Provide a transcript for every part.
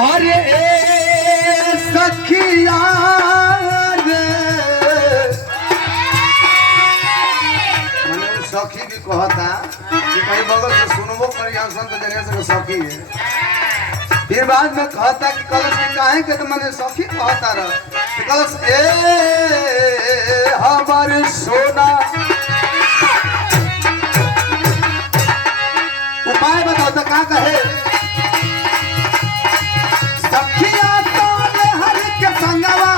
अरे सखिया रे मने सखी भी कहता कि कहीं बगल से सुनबो करी हम संत जगह से सखी है। फिर बाद में कहता कि कलश के काहे के तो मने सखी कहता रह कि कलश हमारे सोना उपाय बताओ तो का कहे सखिया तो हर के संगवा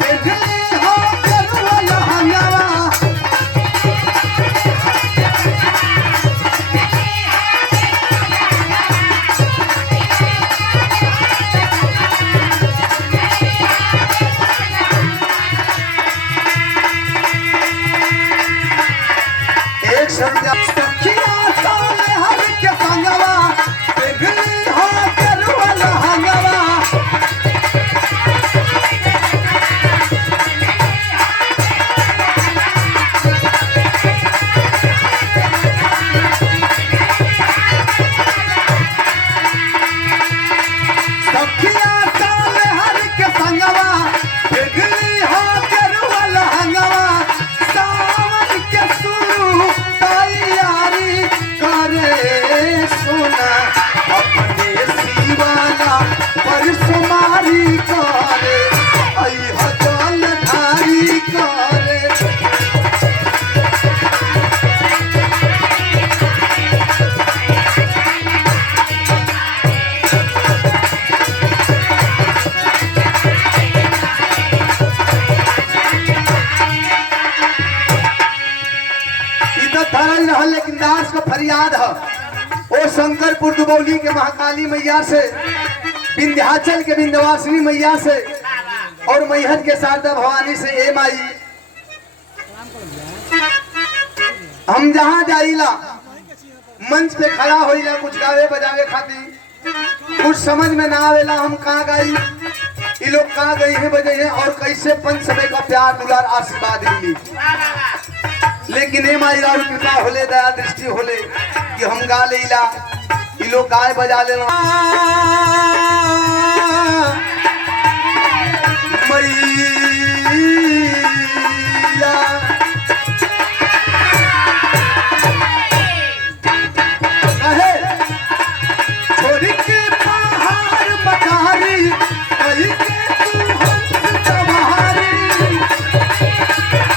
पेढ़ली हो करुआ लहंगवा एक शब्द सखिया तो हर के संगवा पेढ़ली हो करुआ लहंगवा सखिया काल हर के संगवा पेढ़ली हो करुआ लहंगवा सावन के शुरू तैयारी करे सोना अपने शिवाला पर सुमारी करे आई हजल धारी करे धरल रहा लेकिन दास को फरियाद है ओ शंकरपुर दुबौली के महाकाली मैया से विंध्याचल के विंध्यवासिनी मैया से और मैहर के शारदा भवानी से ए माई हम जहाँ जाइला मंच पे खड़ा होइला कुछ गावे बजावे खातिर कुछ समझ में ना आवेला हम कहाँ गई ये लोग कहाँ गई है बजे हैं और कैसे पंच समय का प्यार दुलार आशीर्वाद मिली लेकिन ए माई राहुल कृपा होले दया दृष्टि होले कि हम गा लेला ये लोग गाय बजा लेना